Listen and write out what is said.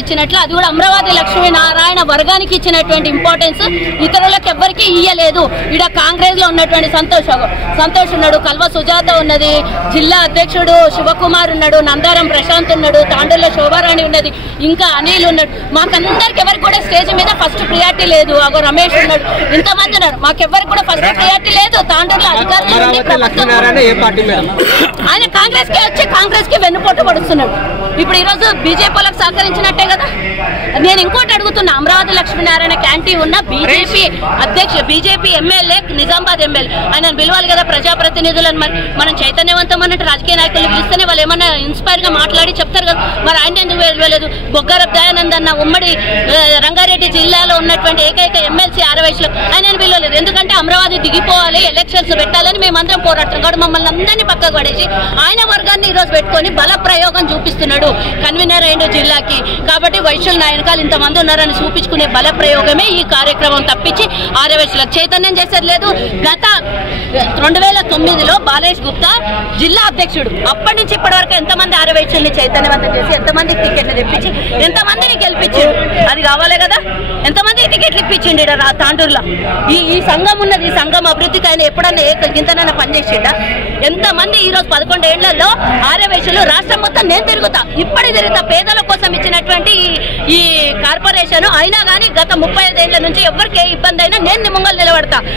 ఇచ్చినట్లు అది కూడా అమరావతి లక్ష్మీనారాయణ వర్గానికి ఇచ్చినటువంటి ఇంపార్టెన్స్ ఇతరులకు ఎవ్వరికి ఇయ్యలేదు. ఇక్కడ కాంగ్రెస్ లో ఉన్నటువంటి సంతోష్ ఉన్నాడు, కల్వ సుజాత ఉన్నది, జిల్లా అధ్యక్షుడు శివకుమార్ ఉన్నాడు, నందారం ప్రశాంత్ ఉన్నాడు, తాండూరులో శోభారాణి ఉన్నది, ఇంకా అనిల్ ఉన్నాడు. మాకందరికి ఎవరికి కూడా స్టేజ్ మీద ఫస్ట్ ప్రియారిటీ లేదు. అగో రమేష్ ఉన్నాడు, ఇంతమంది ఉన్నారు. మాకెవరికి కూడా ఫస్ట్ ప్రియారిటీ లేదు. తాండూరులో అధికారులు ఆయన కాంగ్రెస్ కి వచ్చి కాంగ్రెస్ కి వెన్నుపోటు పడుతున్నాడు. ఇప్పుడు ఈ రోజు బీజేపీలకు సహకరించినట్టే కదా. నేను ఇంకోటి అడుగుతున్నా, అమరావతి లక్ష్మీనారాయణ క్యాంటీన్ ఉన్న బీజేపీ ఎమ్మెల్యే నిజామాబాద్ ఎమ్మెల్యే ఆయన పిలవాలి కదా ప్రజాప్రతినిధులను. మరి మనం చైతన్యవంతం అన్నట్టు రాజకీయ నాయకులు పిలిస్తేనే వాళ్ళు ఏమన్నా ఇన్స్పైర్ గా మాట్లాడి చెప్తారు కదా. మరి ఆయన ఎందుకు వెళ్ళలేదు? బొగ్గారపు దయానంద్ అన్న ఉమ్మడి రంగారెడ్డి జిల్లాలో ఉన్నటువంటి ఏకైక ఎమ్మెల్సీ 6 వయసులో ఆయన పిలవలేదు. ఎందుకంటే అమరావతి దిగిపోవాలి, ఎలక్షన్స్ పెట్టాలని మేమందరం పోరాడుతున్నాం కాబట్టి మమ్మల్ని అందరినీ పక్కకు పడేసి ఆయన వర్గాన్ని ఈ రోజు పెట్టుకొని బల ప్రయోగం చూపిస్తున్నాడు. కన్వీనర్ అయిండు జిల్లాకి కాబట్టి వైశ్యుల నాయకులు ఇంతమంది ఉన్నారని చూపించుకునే బల ప్రయోగమే ఈ కార్యక్రమం తప్పించి 6 వయసులకు చైతన్యం చేసేది లేదు. గత 2009లో బాలేష్ గుప్తా జిల్లా అధ్యక్షుడు. అప్పటి నుంచి ఇప్పటి వరకు ఎంతమంది 6 వయసుల్ని చైతన్యవంతం చేసి ఎంతమందికి టికెట్లు తెప్పించి ఎంతమందిని గెలిపించారు? అది కావాలి కదా. ఎంతమందికి టికెట్లు ఇప్పించిండు తాండూరులో? ఈ సంఘం ఉన్నది. ఈ సంఘం అభివృద్ధికి ఆయన ఎప్పుడన్నా గింతనన్నా పనిచేసిండా? ఎంతమంది ఈ రోజు 11 ఏళ్లలో 6 వయసులు రాష్ట్రం మొత్తం నేను తిరుగుతా, ఇప్పటి తిరుగుతా. పేదల కోసం ఇచ్చినటువంటి ఈ కార్పొరేషన్ అయినా కానీ గత 35 ఏళ్ల నుంచి ఎవరికి ఏ ఇబ్బంది అయినా నేను నిమ్మంగా నిలబడతా.